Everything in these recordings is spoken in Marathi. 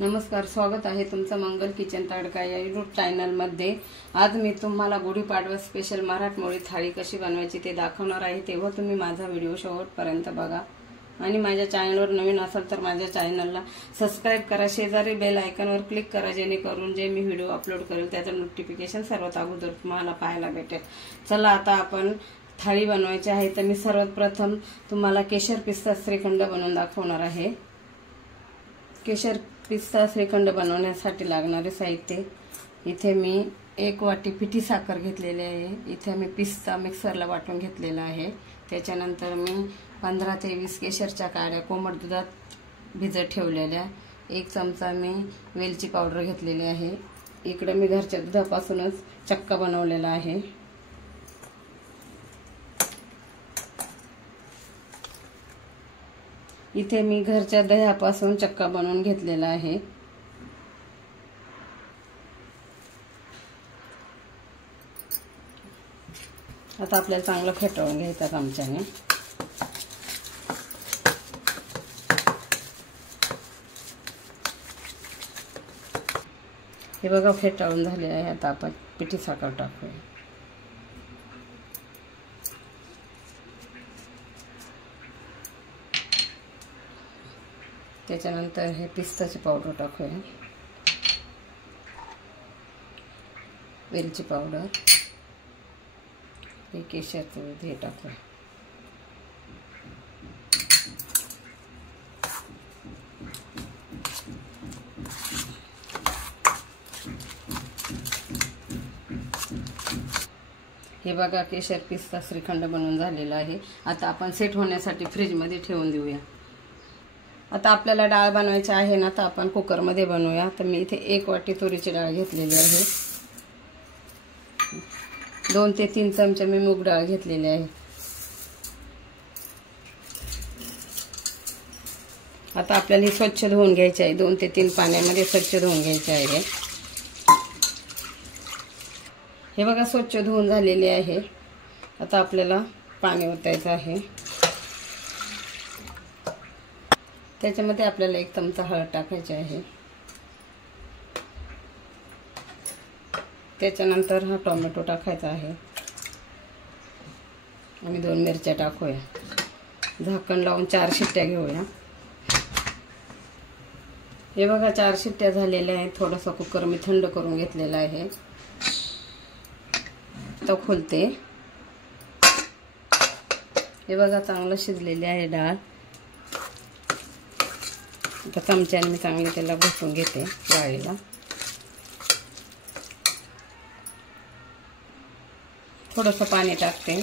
नमस्कार, स्वागत आहे तुमचं मंगल किचन तडका या यूट्यूब चॅनलमध्ये। आज मी तुम्हाला गुढीपाडवा स्पेशल मराठमोळी थाळी कशी बनवायची ते दाखवणार आहे, तेव्हा तुम्ही माझा व्हिडिओ शेवटपर्यंत बघा। आणि माझ्या चॅनलवर नवीन असाल तर माझ्या चॅनलला सबस्क्राइब करा, शेजारी बेल आयकॉनवर क्लिक करा, जेणेकरून जे मी व्हिडिओ अपलोड करेल त्याचं नोटिफिकेशन सर्वात अगोदर तुम्हाला पाहायला भेटेल। चला आता आपण थाळी बनवायची आहे। तर मी सर्वात प्रथम तुम्हाला केशर पिस्ता श्रीखंड बनवून दाखवणार आहे। केशर पिस्ता श्रीखंड बनवण्यासाठी लागणारे साहित्य इथे मी 1 वाटी पिठी साखर घेतलेली आहे। इथे मी पिस्ता मिक्सरला वाटून घेतलेला आहे। त्याच्यानंतर मी 15 ते 20 केशरच्या काड्या कोमट दुधात भिजत ठेवलेल्या। 1 चमचा मी वेलची पावडर घेतलेली आहे। इकडे मी घरच्या दुधापासूनच चक्का बनवलेला आहे। इथे मी घरच्या दह्यापासून चक्का बनवून घेतलेला आहे। आता आपल्याला चांगलं फेटवून घ्यायचं चमच्याने। हे बघा फेटवून झाले आहे। आता आपण पिठी साखर टाकूया। त्याच्यानंतर हे पिस्ताची पावडर टाकूया, वेलची पावडर, हे केशरचं दूध हे टाकूया। हे बघा केशर पिस्ता श्रीखंड बनवून झालेला आहे। आता आपण सेट होण्यासाठी फ्रीज मध्ये ठेवून देऊया। आता आपल्याला डाळ बनवायची आहे ना, तर आपण कुकर मध्ये बनवूया। तर मी इथे 1 वाटी तुरीची डाळ घेतलेली आहे। 2 ते 3 चमचे मी मूग डाळ घेतलेली आहे। आता आपल्याला ही स्वच्छ धुवून घ्यायची आहे। 2 ते 3 पाण्यामध्ये स्वच्छ धुवून घ्यायची आहे। हे बघा स्वच्छ धुवून झालेली आहे। आता आपल्याला पाणी ओतायचं आहे। त्याच्यामध्ये आपल्याला 1 चमचा हळद टाकायची आहे। त्याच्यानंतर हा टोमॅटो टाकायचा आहे आणि 2 मिरच्या टाकूया। झाकण लावून 4 शिट्ट्या घेऊया। हे बघा 4 शिट्ट्या झालेल्या आहेत। थोडासा कुकर मी थंड करून घेतलेला आहे। तो खोलते। हे बघा चांगलं शिजलेली आहे डाळ। आता चमच्याने मी चांगले त्याला घोटून घेते डाळीला। थोडंसं पाणी टाकते।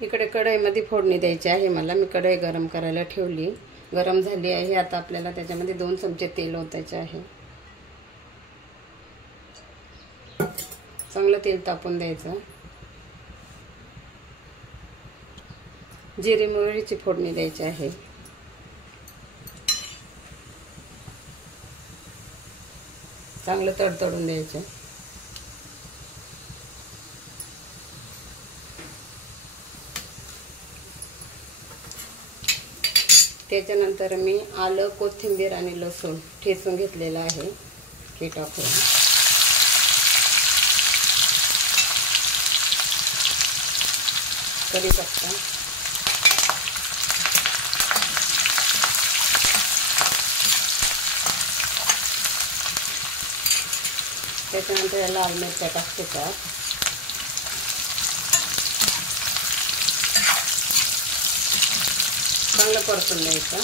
इकडे कढईमध्ये फोडणी द्यायची आहे मला। मी कढई गरम करायला ठेवली, गरम झाली आहे। आता आपल्याला त्याच्यामध्ये 2 चमचे तेल ओतायचे आहे। चांगलं तेल तापून द्यायचं। जिरे मोहरीची फोडणी द्यायची आहे। चांगलं तडतडून द्यायचं। त्याच्यानंतर मी आलं, कोथिंबीर आणि लसूण ठेचून घेतलेलं आहे, हे टाकूया। कढीपत्ता, त्याच्यानंतर या लाल मिरच्या टाकते त्यात। चांगलं परतून द्यायचं।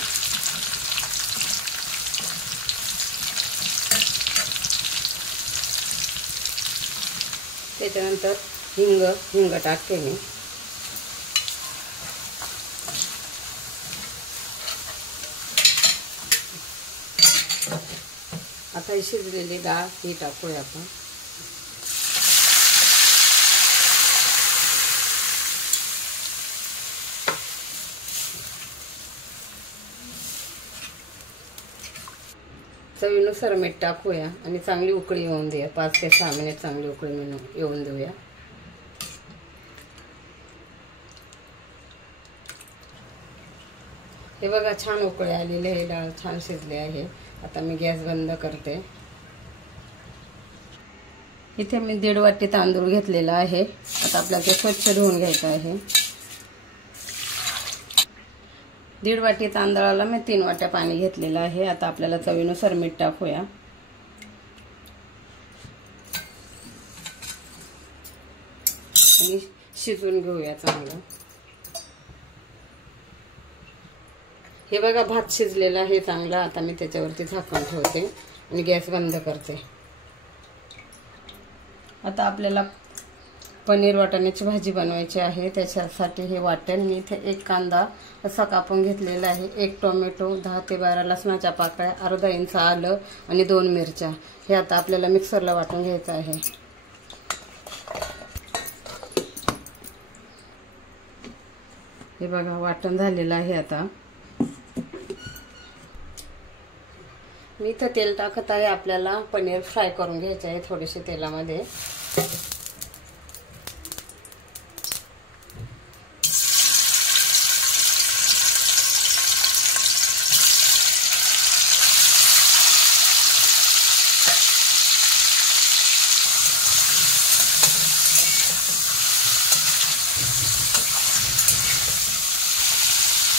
त्याच्यानंतर हिंग टाकते मी। आता ही शिजलेली डाळ ही टाकूया आपण। चवीनुसार मीठ टाकूया आणि चांगली उकळी येऊन देऊया. 5 ते 6 मिनिट चांगली उकळी येऊन देऊया. हे बघा छान उकळी आलेली आहे, डाळ छान शिजली आहे. आता मी गॅस बंद करते. इथे मी 1.5 वाटी तांदूळ घेतलेला आहे. आता आपल्याला ते स्वच्छ धुवून घ्यायचं आहे. 1.5 वाटी तांदळाला मी 3 वाट्या पाणी घेतलेलं आहे. आता आपल्याला चवीनुसार मीठ टाकूया. आणि शिजून घेऊया चांगलं. हे बघा भात शिजलेला आहे चांगला. आता मी त्याच्यावरती झाकण ठेवते आणि गॅस बंद करते. आता आपल्याला पनीर वाटाण्याची भाजी बनवायची आहे. त्याच्यासाठी हे वाटण मी इथे 1 कांदा असा कापून घेतलेला आहे, 1 टोमॅटो, 10 ते 12 लसणाच्या पाकळ्या, अर्धा इंच आलं आणि 2 मिरच्या. हे आता आपल्याला मिक्सरला वाटून घ्यायचं आहे. हे बघा वाटण झालेलं आहे. आता मी इथं तेल टाकत आहे. आपल्याला पनीर फ्राय करून घ्यायचे आहे थोडेसे तेलामध्ये.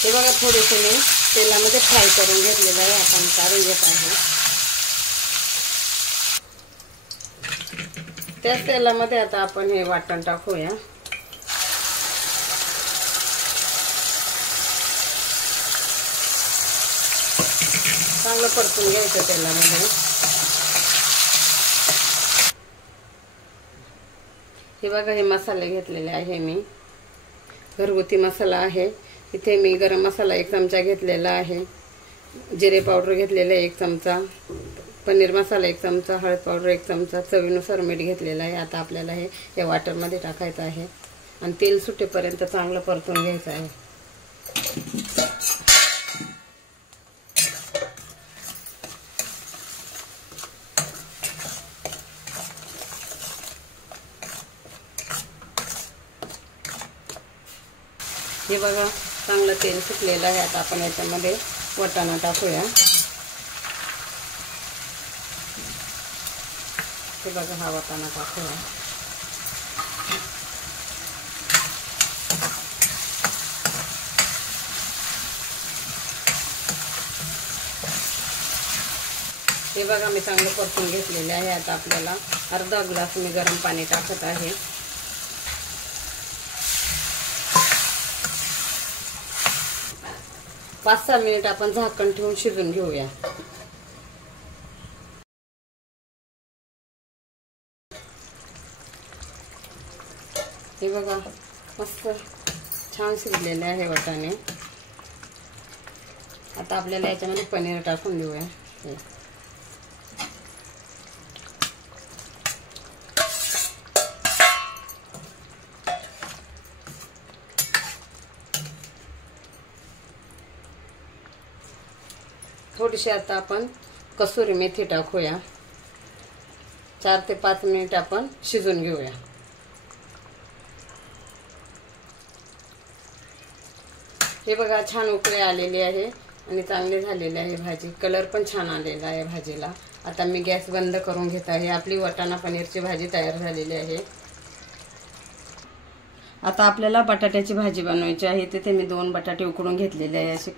हे बघा थोडेसे मी तेलामध्ये फ्राय करून घेतलेलं आहे. आपण काढून घेत आहे. त्याच तेलामध्ये आता आपण हे वाटण टाकूया. चांगलं परतून घ्यायचं तेलामध्ये. हे बघा हे मसाले घेतलेले आहे मी. घरगुती मसाला आहे. इथे मी गरम मसाला 1 चमचा घेतलेला आहे, जिरे पावडर घेतलेला आहे 1 चमचा, पनीर मसाला 1 चमचा, हळद पावडर 1 चमचा, चवीनुसार मीठ घेतलेलं आहे. आता आपल्याला हे या वाटरमध्ये टाकायचं आहे आणि तेल सुटेपर्यंत चांगलं परतून घ्यायचं आहे. हे बघा चांगलं तेल सुटलेलं आहे. आता आपण याच्यामध्ये वाटाणा टाकूया. हे बघा हा वाटाणा टाकूया. हे बघा मी चांगलं परतून घेतलेले आहे. आता आपल्याला अर्धा ग्लास मी गरम पाणी टाकत आहे. पाच 6 मिनिट आपण झाकण ठेवून शिजून घेऊया. हे बघा मस्त छान शिजलेले आहे वाटाणे. आता आपल्याला याच्यामध्ये पनीर टाकून देऊया. थोडीशी आता आपण कसुरी मेथी टाकूया. 4 ते 5 मिनिट आपण शिजून घेऊया. हे बघा छान उकळी आलेली आहे आणि चांगली झालेली आहे भाजी. कलर पण छान आलेला आहे भाजीला. आता मी गॅस बंद करून घेत आहे. आपली वाटाणा पनीरची भाजी तयार झालेली आहे. आता आपल्याला बटाट्याची भाजी बनवायची आहे. तिथे मी 2 बटाटे उकडून घेतलेले आहे,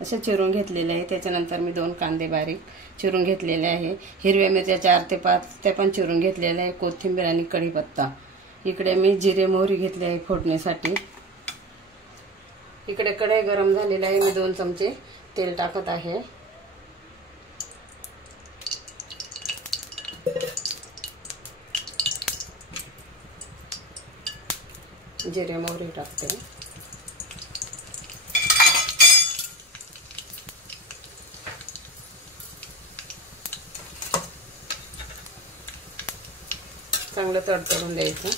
असे चिरून घेतलेले आहे. त्याच्यानंतर मी 2 कांदे बारीक चिरून घेतलेले आहे. हिरव्या मिरच्या 4 ते 5 त्या पण चिरून घेतलेल्या आहे. कोथिंबीर आणि कढीपत्ता. इकडे मी जिरे मोहरी घेतले आहे फोडणीसाठी. इकडे कढई गरम झालेली आहे. मी 2 चमचे तेल टाकत आहे. जिरे मोहरी टाकते. चांगलं तडतडून द्यायचं.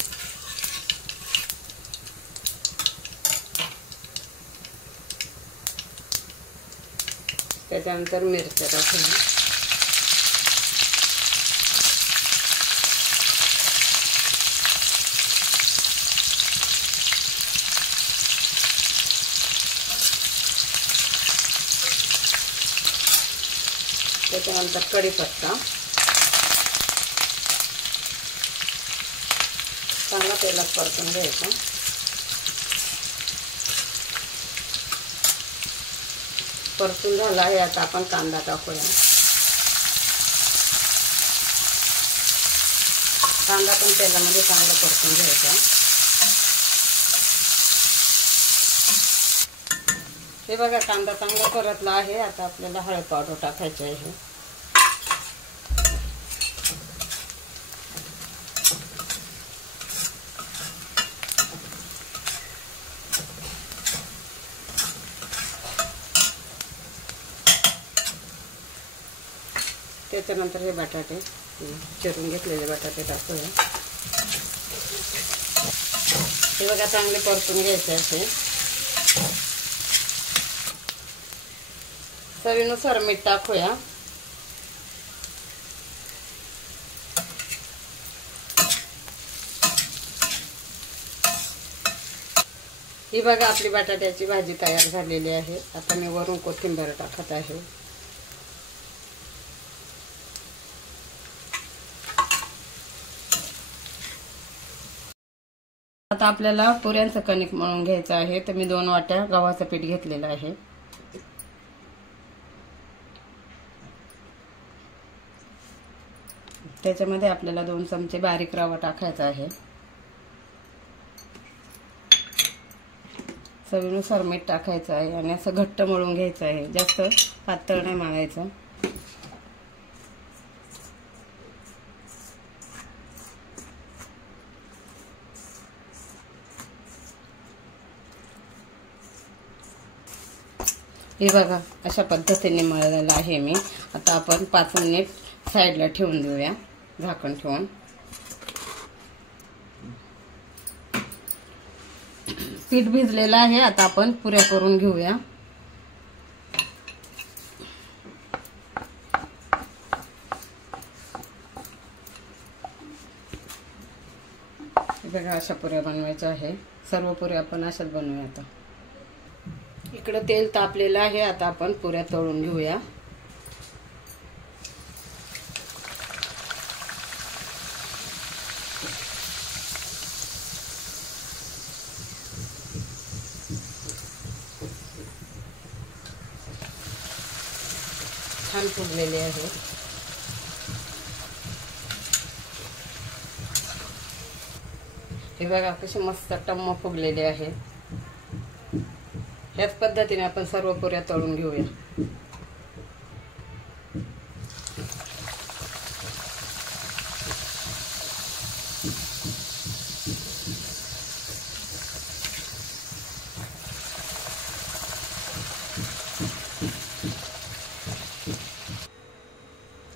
त्याच्यानंतर मिरच्या टाकूया. त्याच्यानंतर कढीपत्ता, चांगला तेलात परतून घ्यायचा। परतून झाला आहे, आता आपण कांदा टाकूया। कांदा पण तेलामध्ये चांगला परतून घ्यायचा। हे बघा कांदा चांगला परतला आहे, आता आपल्याला हळद पावडर टाकायची आहे। त्याच्यानंतर हे बटाटे चिरून घेतलेले बटाटे टाकूया। हे बघा चांगले परतून घ्यायचे असे। चवीनुसार मीठ टाकूया। ही बघा आपली बटाट्याची भाजी तयार झालेली आहे। आता मी वरून कोथिंबीर टाकत आहे। आता आपल्याला पुऱ्यांचं कणिक मळून घ्यायचं आहे, तर मी 2 वाट्या गव्हाचं पीठ घेतलेलं आहे। त्याच्यामध्ये आपल्याला 2 चमचे बारीक रवा टाकायचा आहे। चवीनुसार मीठ टाकायचं आहे आणि असं घट्ट मळून घ्यायचं आहे, जास्त पातळ नाही मळायचं। हे बघा अशा पद्धतीने मळलेलं आहे मी। आता आपण 5 मिनिट साईडला ठेवून देऊया, झाकण ठेवून। पीठ भिजलेलं आहे, आता आपण पुऱ्या करून घेऊया। बघा अशा पुऱ्या बनवायच्या आहे, सर्व पुऱ्या आपण अशाच बनवूया। आता इकडे तेल तापलेलं आहे, आता आपण पुऱ्या तळून घेऊया। छान फुगलेले आहे। हे बघा कशी मस्त टम्म फुगलेले आहे। याच पद्धतीने आपण सर्व पुऱ्या तळून घेऊया।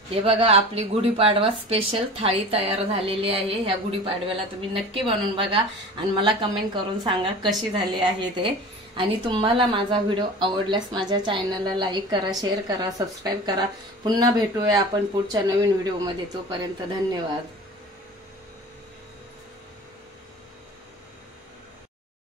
हे बघा आपली गुढीपाडवा स्पेशल थाळी तयार झालेली आहे। ह्या गुढीपाडव्याला तुम्ही नक्की बनवून बघा आणि मला कमेंट करून सांगा कशी झाली आहे ते। आणि तुम्हाला माझा व्हिडिओ आवडल्यास माझ्या चॅनलला लाईक करा, शेअर करा, सबस्क्राईब करा। पुन्हा भेटूया आपण पुढच्या नवीन व्हिडिओमध्ये। तोपर्यंत धन्यवाद।